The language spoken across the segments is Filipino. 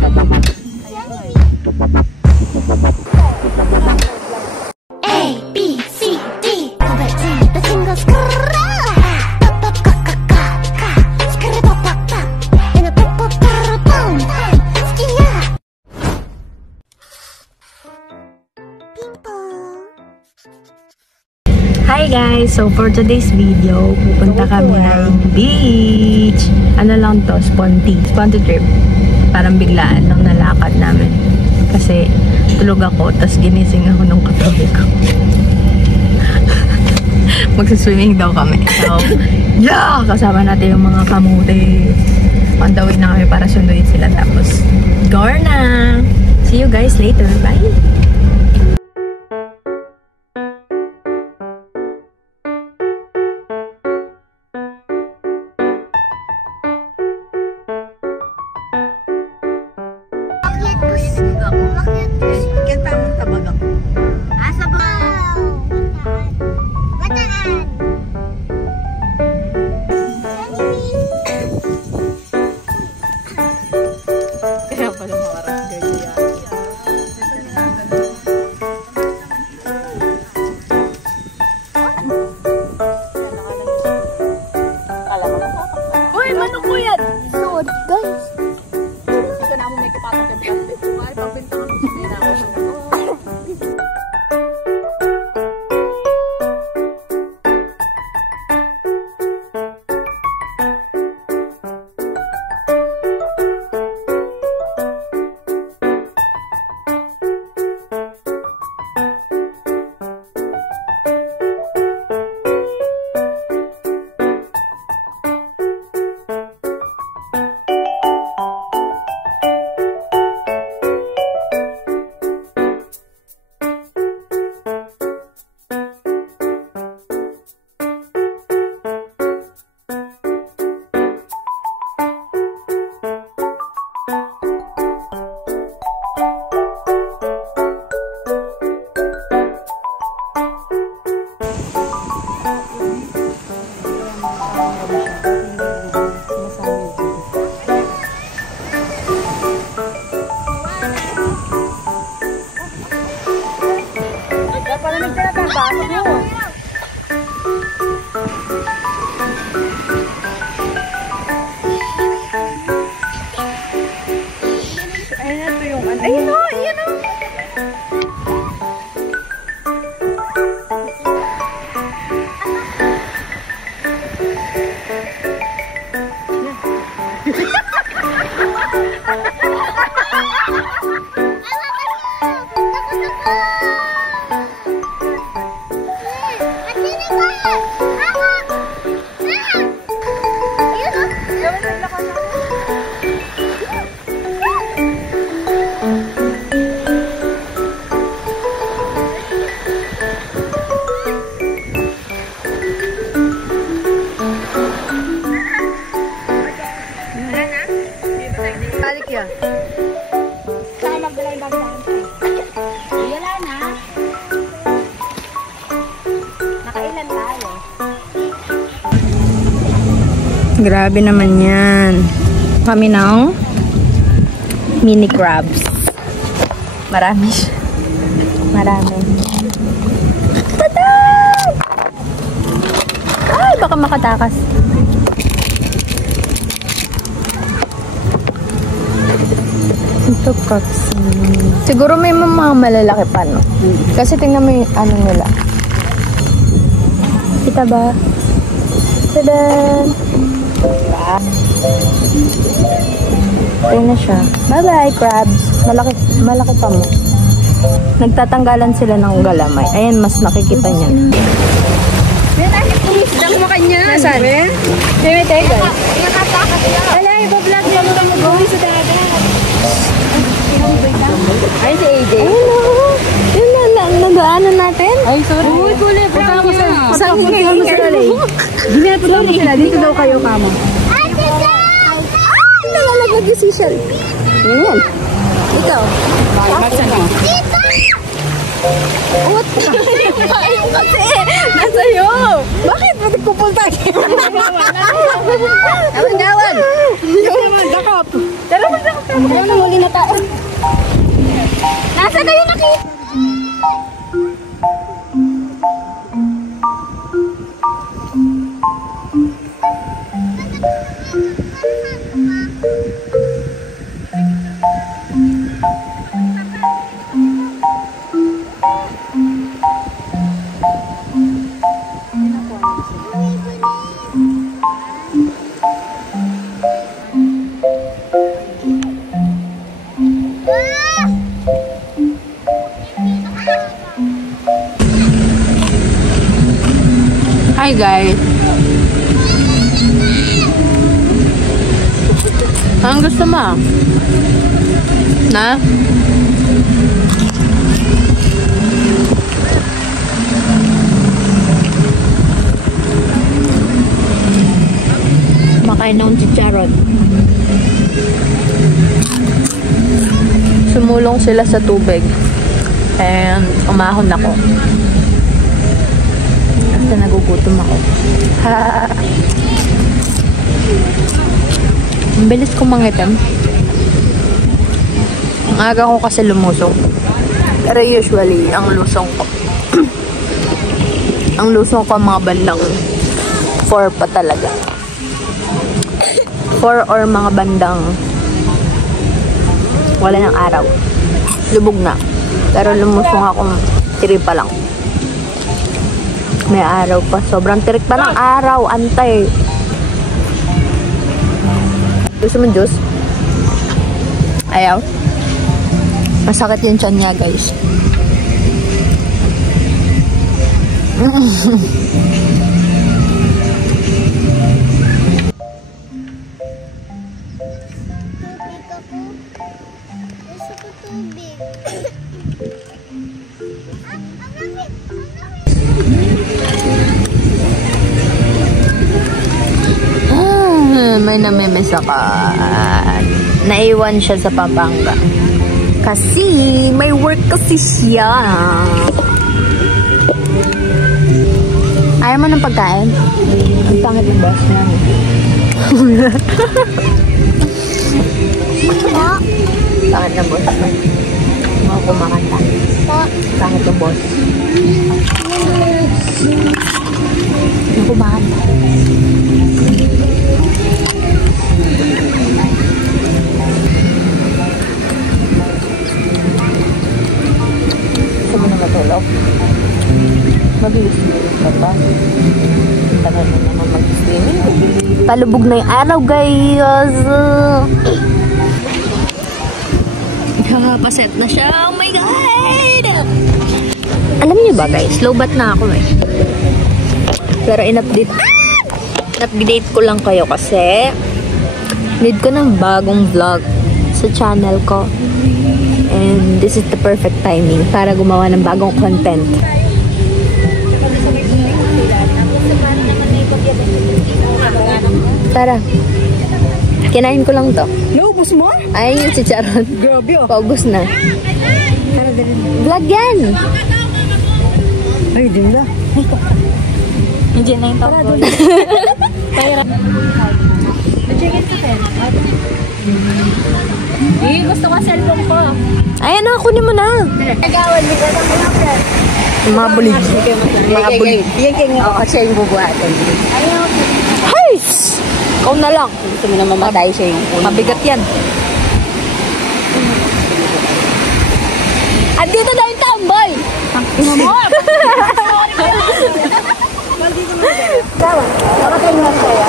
Hi guys! So for today's video, pupunta kami ng beach. Ano lang to? Sponty trip. Parang biglaan lang nalakad namin. Kasi tulog ako, tas ginising ako nung katabi ko. Magsaswimming daw kami. So, yeah! Kasama natin yung mga kamote. On the way na kami para sunduin sila. Tapos, go na! See you guys later. Bye! Grabe naman yan. Kami ng mini crabs. Marami siya. Marami. Tada! Ay, baka makatakas. Ito crabs. Siguro may mga malalaki pa, no? Kasi tingnan mo yung ano nila. Kita ba? Tada! Ayun na siya. Bye-bye, crabs. Malaki pa mo. Nagtatanggalan sila ng galamay. Ayan, mas nakikita niya. Lang mo kanya. Nasaan? Dime tayo, guys. Wala, iba-vlog niya mo kami gawin sa dagat. Ay, si AJ. Yun na, nagaanan natin. Ay, sorry. Uy, kulay, vlog niya. Saan kayo mo sila? Ginapot mo sila. Dito daw kayo kamo. Nalalaglag yung seashell. Yan. Ikaw. Baksan mo. What? Ayun kasi. Nasa'yo. Bakit? Ba't pupunta? Naman. Dakap. Tara mo dakap. Ano na huli na tayo? Nasa kayo nakita? Hi guys. Anong gusto mo? Na? Makain ng chicharon. Sumulong sila sa tubig. And umahon ako. Kasi nagugutom ako. Ang bilis ko mangitim. Ang aga ko kasi lumusong. Pero usually, ang lusong ko. Ang lusong ko mga bandang 4 pa talaga. 4 or mga bandang wala ng araw. Lubog na. Pero lumusong ako 3 pa lang. May araw pa. Sobrang tirik pa ng araw. Antay. Gusto mo juice? Ayaw. Masakit yung tiyan niya, guys. May namimiss ako. Naiwan siya sa Pampanga. Kasi may work kasi siya. Ayaw mo ng pagkain? Ang pangit yung boss na. Pangit na boss na. Mga kumakanta. Pangit yung boss. Mga kumakanta. Gusto mo na matulog? Mabilis mo yung papa. Tagal mo naman mag-swimming. Palubog na yung araw, guys. Paset na siya. Oh my God! Alam niyo ba, guys? Low bat na ako eh. Pero in-update ko lang kayo kasi need ko ng bagong vlog sa channel ko. And this is the perfect timing para gumawa ng bagong content. Tara. Kinain ko lang to. Naubos mo? Ay, yung chicharon. Grabe oh. Paubos na. Tara din. Vlog yan! Ay, din na. Hindi na yung tawag. Kaya. Chicken to ten. Gusto ko cellphone ko. Ayan na, kunin mo na. Nagawan, may katang mga friend. Mga bulig. Mga bulig. Yan kayo nga. Oo, siya yung bubuhatin. Ayaw. Hay! Ikaw na lang. Gusto mo na mamatay siya yung ulo. Mabigat yan. Andito na yung tamboy! Ina mo! Tawa. Tawa kayo nga sa'yo.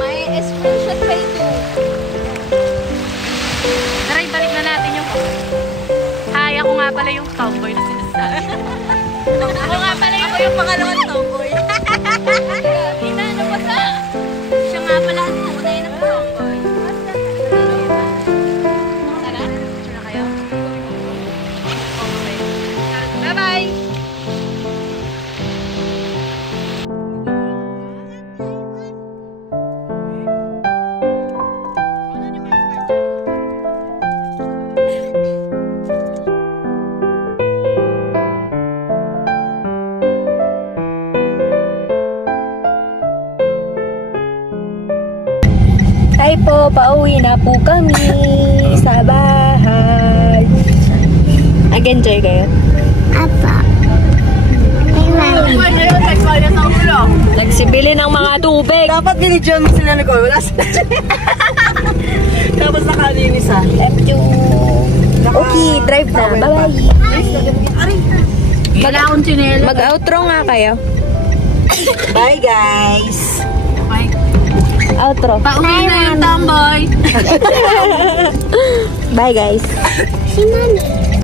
May screenshot pa ito. Tara, ibalik na natin yung... Hi, ako nga pala yung tomboy na sinasabi. Ako nga pala yung pangalawang tomboy. Ina, ano pa sa? Siya nga pala ang tunay na tomboy. Tara, picture na kayo. Bye-bye! Hi po, pauwi na po kami sa bahay. Nag-enjoy kayo? Apa. Nagsibili ng mga tubig. Dapat binidyon mo sila Nicole. Wala sila. Tapos nakalinis ah. Love you. Okay, drive na. Bye-bye. Mag-outro nga kayo. Bye guys. Outro. Pauwi na yung tomboy. Bye guys. Si Mami.